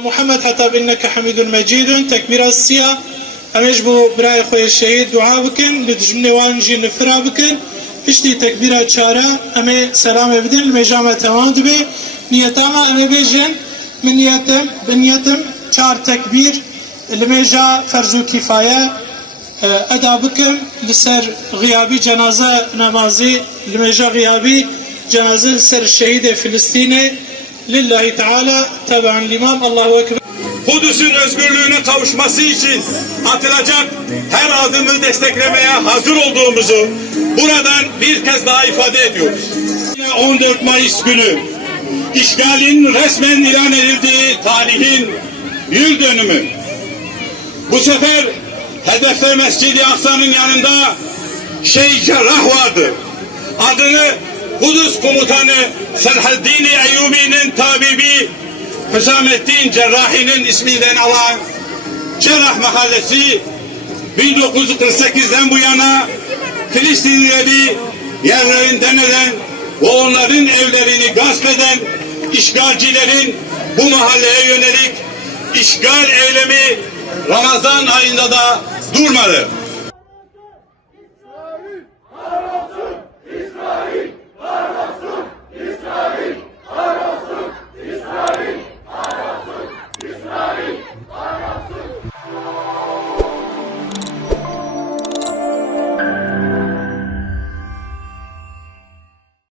محمد حتى بإنك حميد مجيد تكبير السيا أمش بو براي خوي الشهيد دعاء بكن لدجمني وانجي نفرا بكن پشتی تکبیر چاره امی سلام بدین المجامع تمام دبی نیتاما امی بیجن من نیتم بنیتم چار تکبیر المجا فرض و کفایه ادا بکم لسر غیابی جنازه نمازی المجا غیابی جنازه لسر الشهيد فلسطيني lillahi teala tebe'an liman Allahu Ekber. Kudüs'ün özgürlüğüne kavuşması için atılacak her adımı desteklemeye hazır olduğumuzu buradan bir kez daha ifade ediyoruz. 14 Mayıs günü işgalin resmen ilan edildiği tarihin yıl dönümü. Bu sefer hedefte Mescid-i Aksa'nın yanında şey cerrah vardı. Adını Kudüs komutanı Selahaddin Eyyubi'nin tabibi Hüsamettin Cerrahi'nin isminden alan Cerrah Mahallesi 1948'den bu yana Filistinlileri yerlerinden eden ve onların evlerini gasp eden işgalcilerin bu mahalleye yönelik işgal eylemi Ramazan ayında da durmadı.